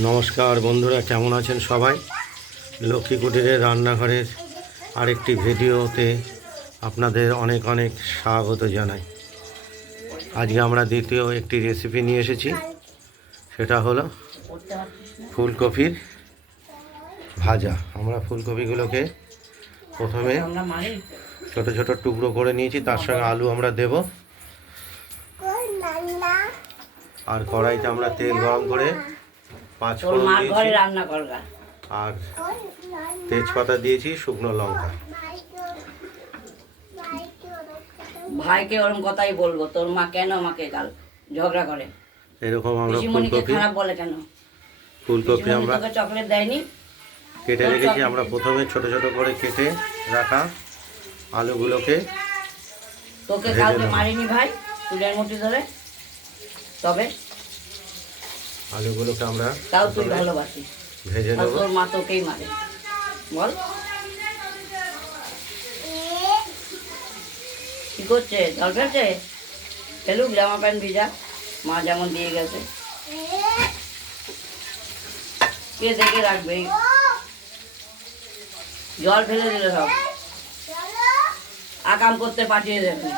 নমস্কার বন্ধুরা, কেমন আছেন সবাই? লক্ষ্মী কুটিরের রান্নাঘরের আরেকটি ভিডিওতে আপনাদের অনেক অনেক স্বাগত জানাই। আজকে আমরা দ্বিতীয় একটি রেসিপি নিয়ে এসেছি। সেটা হলো ফুলকপির ভাজা। আমরা ফুলকপিগুলোকে প্রথমে ছোট ছোট টুকরো করে নিয়েছি, তার সঙ্গে আলু আমরা দেব। আর কড়াইতে আমরা তেল গরম করে পাঁচ ফোড়ন দিয়েছি। রান্না করগা আর তেজপাতা দিয়েছি শুকনো লঙ্কা। ভাইকে ওরম কথাই বলব তোর মা কেন আমাকে গাল ঝগড়া করে? এরকম আমরা ফুলকপি খারাপ বলে কেন? ফুলকপি আমরা চকলেট দেয়নি? কেটে রেখেছি আমরা প্রথমে ছোট ছোট করে কেটে রাখা আলুগুলোকে তোকে কালকে মারিনি ভাই চুলের মুঠি ধরে। তবে আলুগুলোকে আমরা তাও তুই ভালোবাসিস ভেজে নেব। তোর মা তোকেই মারে। বল। কি করছে? জল ফেলছে? ফেলুক জামা প্যান্ট ভিজা। মা যেমন দিয়ে গেছে। কে দেখে রাখবে? জল ফেলে দিলে সব। আকাম করতে পাঠিয়ে দেবে।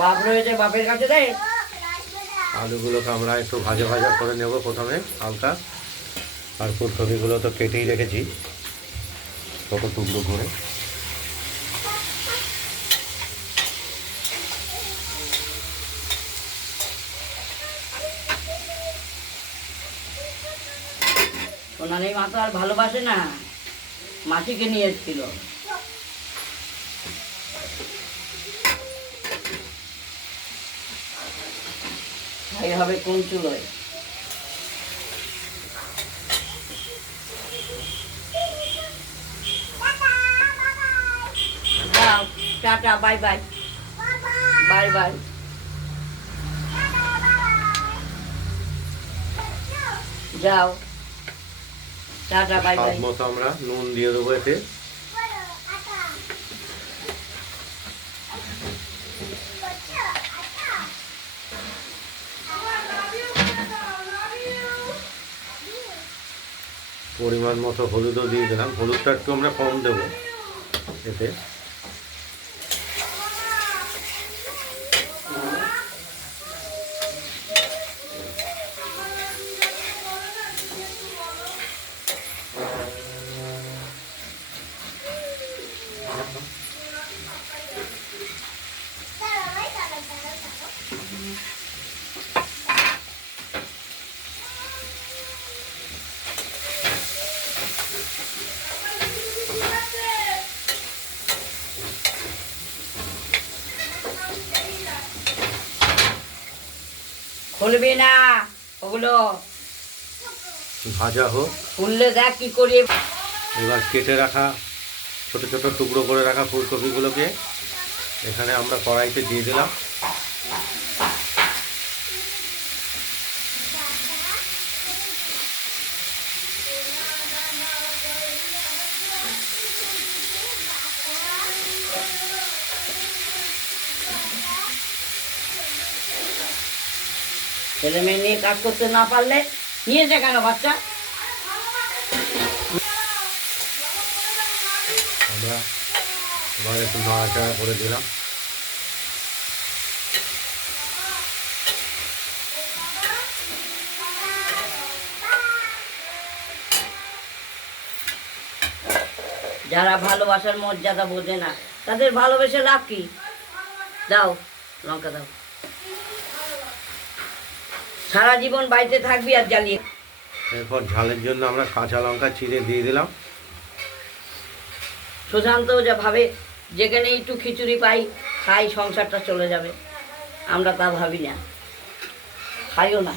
বাপ রয়েছে বাপের কাছে দেয় আলুগুলোকে আমরা একটু ভাজা ভাজা করে নেব প্রথমে হালকা। আর ফুলকপিগুলো তো কেটেই রেখেছি, ছোটো টুকরো করে। সোনালি মা তো আর ভালোবাসে না, মাসিকে নিয়ে এসেছিল। খাই হবে কোন চুলোয়? Tata, bye bye. Bye bye. যাও। Tata, bye bye. মতো আমরা নুন দিয়ে দেবো এতে। পরিমাণ মতো হলুদও দিয়ে দিলাম। হলুদটা একটু আমরা কম দেবো এতে। খুলবি না ওগুলো ভাজা হোক। খুললে দেখ কি করি। এবার কেটে রাখা ছোট ছোট টুকরো করে রাখা ফুলকপিগুলোকে। এখানে আমরা কড়াইতে দিয়ে দিলাম। ছেলে মেয়ে নিয়ে কাজ করতে না পারলে নিয়েছে কেন বাচ্চা? আমরা এবার একটু নাড়াচাড়া করে দিলাম। যারা ভালোবাসার মর্যাদা বোঝে না তাদের ভালোবেসে লাভ কি? দাও লঙ্কা দাও। সারা জীবন বাড়িতে থাকবি আর জ্বালিয়ে এরপর ঝালের জন্য আমরা কাঁচা লঙ্কা চিড়ে দিয়ে দিলাম। সুশান্ত যা ভাবে যেখানে একটু খিচুড়ি পাই খাই সংসারটা চলে যাবে। আমরা তা ভাবি না। খাইও না।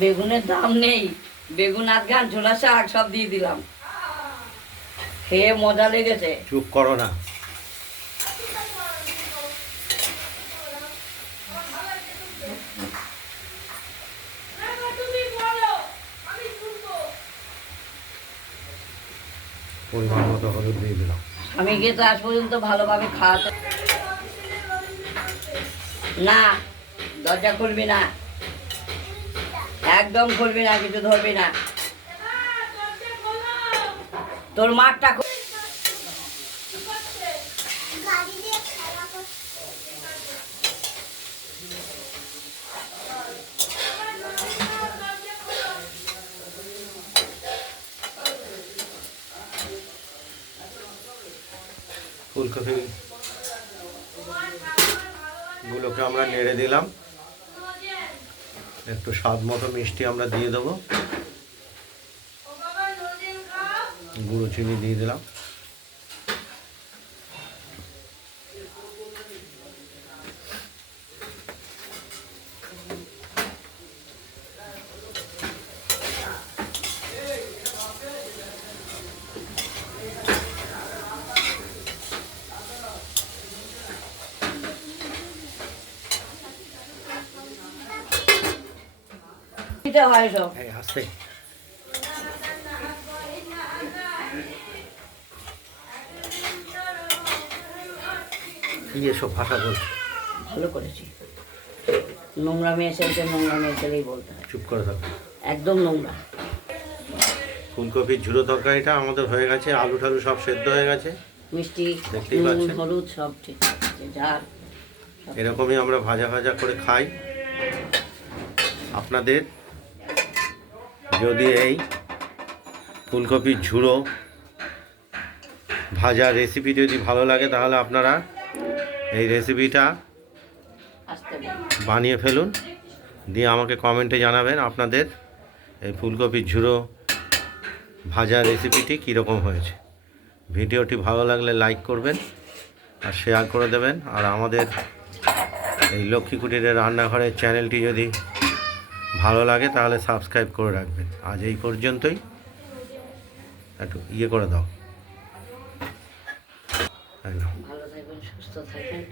বেগুনের দাম নেই। বেগুন আধ ঘাট ঝোলা শাক সব দিয়ে দিলাম। খেয়ে মজা লেগেছে। চুপ করো না। পরিমাণ মতো হলুদ দিয়ে দিলাম। স্বামীকে তো আজ পর্যন্ত ভালোভাবে খাওয়াতে না, দরজা খুলবি না। একদম খুলবি না, কিছু ধরবি না। তোর মাঠটা খু- ফুলকপি গুলোকে আমরা নেড়ে দিলাম। একটু স্বাদ মতো মিষ্টি আমরা দিয়ে দেবো। গুঁড়ো চিনি দিয়ে দিলাম। দিতে হয় সব। আস্তে। কি এসব ভাষা বলছে ভালো করেছি। নোংরা মেয়ে ছেলেকে নোংরা মেয়ে ছেলেই বলতে হয়। চুপ করে থাকো। একদম নোংরা। ফুলকপির ঝুড়ো তরকারিটা আমাদের হয়ে গেছে আলু টালু সব সেদ্ধ হয়ে গেছে। মিষ্টি দেখতেই নুন পাচ্ছেন। হলুদ সব ঠিক আছে ঝাল এরকমই আমরা ভাজা ভাজা করে খাই। আপনাদের যদি এই ফুলকপির ঝুড়ো ভাজা রেসিপি যদি ভালো লাগে তাহলে আপনারা এই রেসিপিটা বানিয়ে ফেলুন। দিয়ে আমাকে কমেন্টে জানাবেন আপনাদের এই ফুলকপির ঝুড়ো ভাজা রেসিপিটি কীরকম হয়েছে। ভিডিওটি ভালো লাগলে লাইক করবেন আর শেয়ার করে দেবেন। আর আমাদের এই লক্ষ্মী কুটিরের রান্নাঘরের চ্যানেলটি যদি ভালো লাগে তাহলে সাবস্ক্রাইব করে রাখবেন। আজ এই পর্যন্তই। একটু ইয়ে করে দাও। ভালো থাকবেন, সুস্থ থাকবেন